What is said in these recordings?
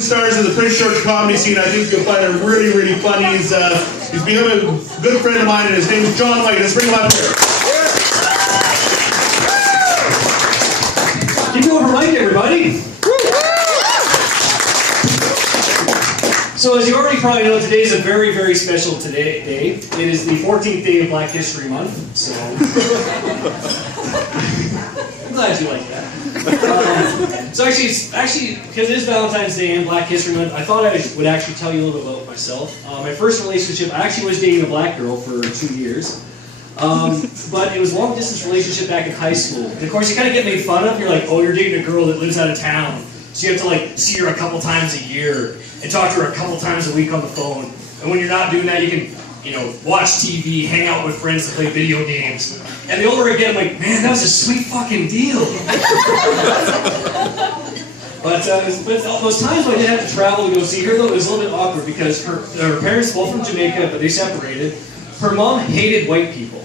Stars of the Prince George comedy scene. I think you'll find him really, really funny. He's become a good friend of mine, and his name is John White. Let's bring him up here. Give me over mic, everybody. So as you already probably know, today is a very, very special day. It is the 14th day of Black History Month, so I'm glad you like that. So actually, because it is Valentine's Day and Black History Month, I thought I would actually tell you a little bit about myself. My first relationship, I actually was dating a black girl for 2 years. But it was a long-distance relationship back in high school. And of course, you kind of get made fun of. You're like, oh, you're dating a girl that lives out of town. So you have to like see her a couple times a year and talk to her a couple times a week on the phone. And when you're not doing that, you can, watch TV, hang out with friends and play video games. And the older I get, I'm like, man, that was a sweet fucking deal. But those times when I didn't have to travel to go see her, though, it was a little bit awkward because her parents, both from Jamaica, but they separated. Her mom hated white people.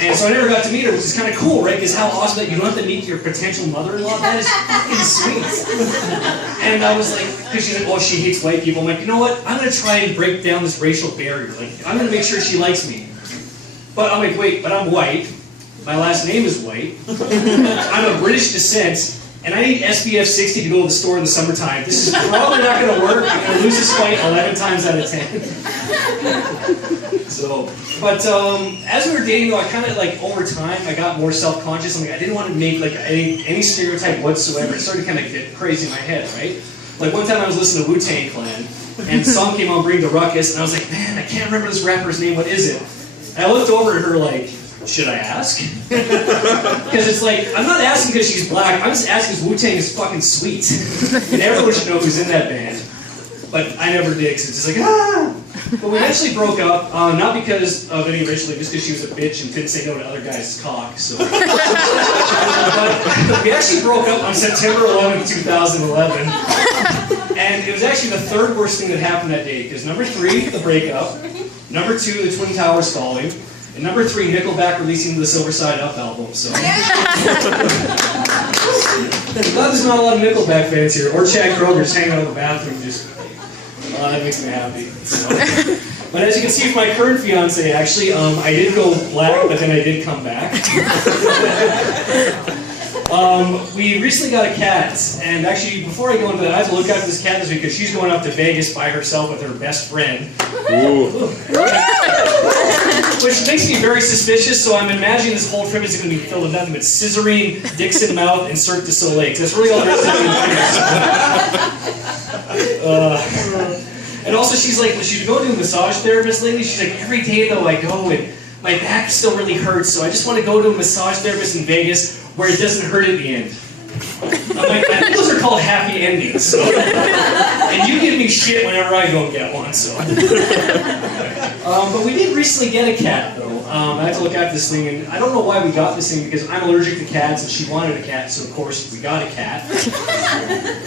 And so I never got to meet her, which is kind of cool, right? Because how awesome that you don't have to meet your potential mother-in-law. That is fucking sweet. And I was like, because she's like, oh, she hates white people. I'm like, you know what? I'm going to try and break down this racial barrier. Like, I'm going to make sure she likes me. But I'm like, wait, but I'm white. My last name is White. I'm of British descent. And I need SPF 60 to go to the store in the summertime. This is probably not going to work. I'm going to lose this fight 11 times out of 10. So, but as we were dating, though, I kind of like over time, I got more self-conscious. I didn't want to make like any stereotype whatsoever. It started to kind of get crazy in my head, right? Like one time I was listening to Wu-Tang Clan, and the song came on, Bring the Ruckus, and I was like, man, I can't remember this rapper's name. What is it? And I looked over at her like, should I ask? Because it's like, I'm not asking because she's black, I'm just asking because Wu-Tang is fucking sweet. And everyone should know who's in that band. But I never did, because it's just like, ah! But we eventually broke up, not because of any racially, just because she was a bitch and couldn't say no to other guys' cock, so. But we actually broke up on September 11th, 2011. And it was actually the third worst thing that happened that day, because number 3, the breakup, number 2, the Twin Towers falling, and number 3, Nickelback releasing the Silver Side Up album, so. I'm glad there's not a lot of Nickelback fans here, or Chad Kroger's hanging out in the bathroom just, well, that makes me happy. So. But as you can see from my current fiance, actually, I did go black, but then I did come back. We recently got a cat, and actually, before I go into that, I have to look after this cat this week because she's going up to Vegas by herself with her best friend. Which makes me very suspicious, so I'm imagining this whole trip is going to be filled with nothing but scissoring, dicks in mouth, and Cirque du Soleil, because that's really all there is to do. And also, she's been going to a massage therapist lately. She's like, every day though I go, and my back still really hurts, so I just want to go to a massage therapist in Vegas where it doesn't hurt at the end. I'm like, I think those are called happy endings. So. And you give me shit whenever I go and get one, so. But we did recently get a cat, though. I had to look after this thing, and I don't know why we got this thing, because I'm allergic to cats, and she wanted a cat, so of course we got a cat.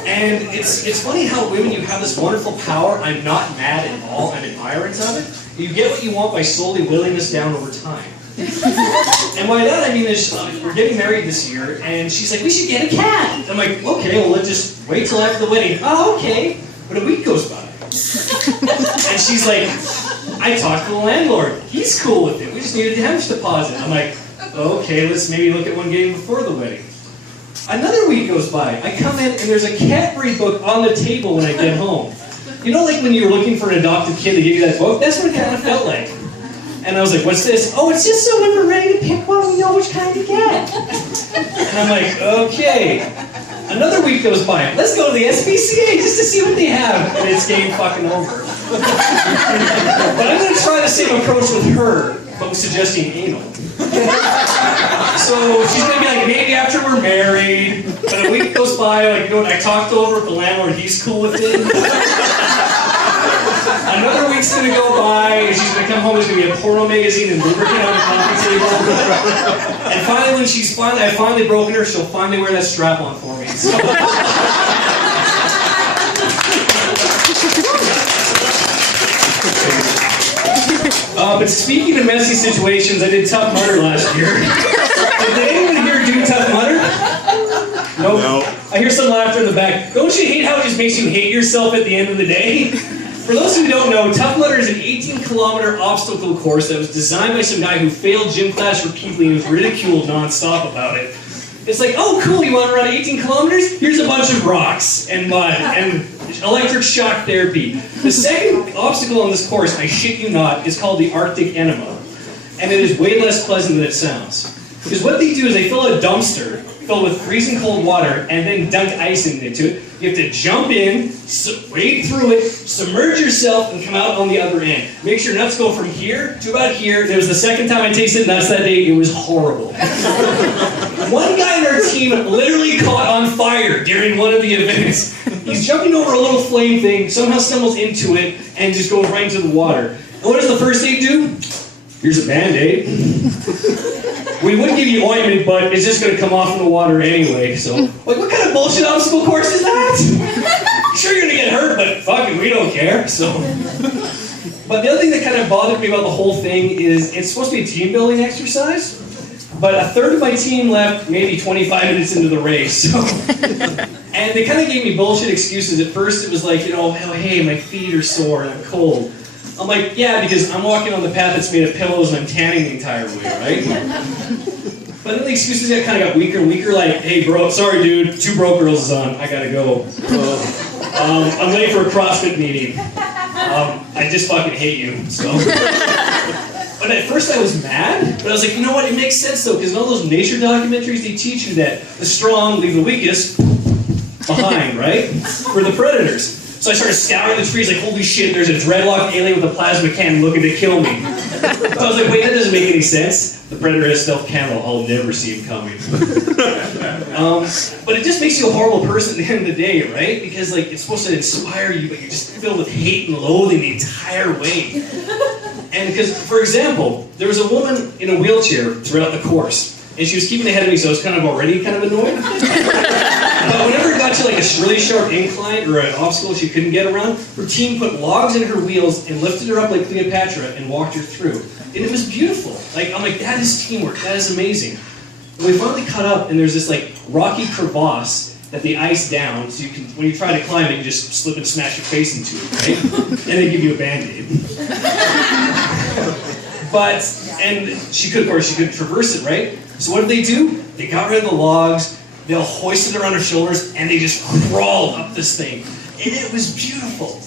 And it's funny how women, you have this wonderful power. I'm not mad at all. I'm admirant of it. You get what you want by slowly willing this down over time. And by that I mean is, we're getting married this year, and she's like, we should get a cat. I'm like, okay, well let's just wait till after the wedding. Oh, okay. But a week goes by. And she's like, I talked to the landlord. He's cool with it. We just need a deposit deposit. I'm like, okay, let's maybe look at one getting before the wedding. Another week goes by. I come in, and there's a cat breed book on the table when I get home. You know, like when you're looking for an adopted kid, they give you that book? That's what it kind of felt like. And I was like, what's this? Oh, it's just so when we're ready to pick one, we know which kind to get. And I'm like, okay. Another week goes by. Let's go to the SPCA just to see what they have. And it's game fucking over. But I'm going to try the same approach with her, but suggesting anal. So she's going to be like, maybe after we're married. But a week goes by, like, I talked over with the landlord, he's cool with it. Another week's going to go by, and she's going to come home, there's going to be a porno magazine and lubricant on the coffee table. And finally, when I finally broken her, she'll finally wear that strap-on for me. So. But speaking of messy situations, I did Tough Mudder last year. Did anyone here do Tough Mudder? Nope. No. I I hear some laughter in the back. Don't you hate how it just makes you hate yourself at the end of the day? For those who don't know, Tough Mudder is an 18-kilometer obstacle course that was designed by some guy who failed gym class repeatedly and was ridiculed nonstop about it. It's like, oh cool, you want to run 18 kilometers? Here's a bunch of rocks and mud and electric shock therapy. The second obstacle on this course, I shit you not, is called the Arctic Enema. And it is way less pleasant than it sounds. Because what they do is they fill a dumpster filled with freezing cold water and then dunk ice into it. You have to jump in, wade through it, submerge yourself, and come out on the other end. Make sure nuts go from here to about here. It was the second time I tasted nuts that day. It was horrible. One guy in our team literally caught on fire during one of the events. He's jumping over a little flame thing, somehow stumbles into it, and just goes right into the water. And what does the first aid do? Here's a Band-Aid. We would give you ointment, but it's just going to come off in the water anyway. So, like, what kind of bullshit obstacle course is that? Sure, you're going to get hurt, but fuck it, we don't care. So, but the other thing that kind of bothered me about the whole thing is it's supposed to be a team building exercise, but a third of my team left maybe 25 minutes into the race. So, and they kind of gave me bullshit excuses. At first, it was like, you know, oh, hey, my feet are sore and I'm cold. I'm like, yeah, because I'm walking on the path that's made of pillows and I'm tanning the entire way, right? But then the excuses kind of got weaker and weaker, like, hey bro, sorry dude, 2 broke girls is on, I gotta go. I'm late for a CrossFit meeting. I just fucking hate you, so. But at first I was mad, but I was like, you know what, it makes sense though, because in all those nature documentaries, they teach you that the strong leave the weakest behind, right? For the predators. So I started scouring the trees like, holy shit, there's a dreadlocked alien with a plasma cannon looking to kill me. So I was like, wait, that doesn't make any sense. The predator has stealth camo, I'll never see him coming. But it just makes you a horrible person at the end of the day, right? Because like it's supposed to inspire you, but you're just filled with hate and loathing the entire way. And because, for example, there was a woman in a wheelchair throughout the course, and she was keeping ahead of me, so I was kind of already kind of annoyed. But whenever it got to like a really sharp incline or an obstacle she couldn't get around, her team put logs in her wheels and lifted her up like Cleopatra and walked her through. And it was beautiful. Like, I'm like, that is teamwork, that is amazing. And we finally cut up and there's this like rocky crevasse that they ice down, so you can, when you try to climb it, you just slip and smash your face into it, right? And they give you a Band-Aid. But, and she could, of course, she couldn't traverse it, right? So what did they do? They got rid of the logs, they all hoisted it on her shoulders, and they just crawled up this thing. And it was beautiful.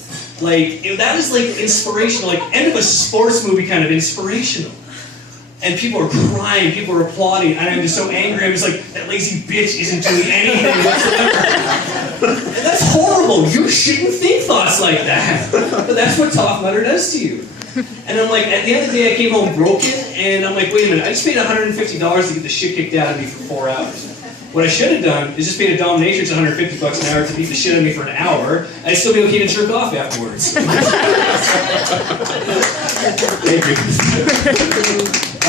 Like, that is like inspirational, like end of a sports movie kind of inspirational. And people are crying, people are applauding, and I'm just so angry, I'm just like, that lazy bitch isn't doing anything whatsoever. And that's horrible, you shouldn't think thoughts like that. But that's what Tough Mudder does to you. And I'm like, at the end of the day, I came home broken, and I'm like, wait a minute, I just paid $150 to get the shit kicked out of me for 4 hours. What I should have done is just paid a dominatrix $150 an hour to beat the shit out of me for an hour. I'd still be okay to jerk off afterwards. Thank you.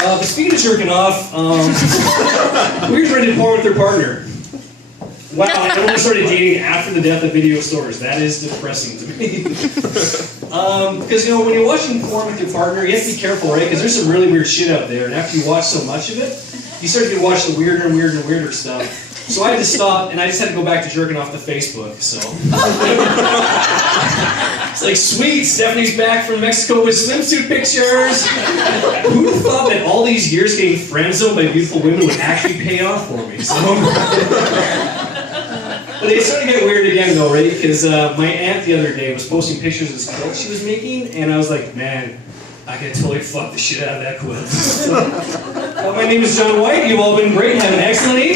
But speaking of jerking off, we're ready to porn with their partner. Wow, I only started dating after the death of video stores. That is depressing to me. Because, you know, when you're watching porn with your partner, you have to be careful, right? Because there's some really weird shit out there, and after you watch so much of it, you start to watch the weirder and weirder and weirder stuff. So I had to stop, and I just had to go back to jerking off to Facebook, so. It's like, sweet, Stephanie's back from Mexico with swimsuit pictures. Who would have thought that all these years getting friend-zoned by beautiful women would actually pay off for me, so. But it started to get weird again, though, right? Because my aunt the other day was posting pictures of this quilt she was making, and I was like, man, I could totally fuck the shit out of that quilt. My name is John White. You've all been great. Have an excellent evening.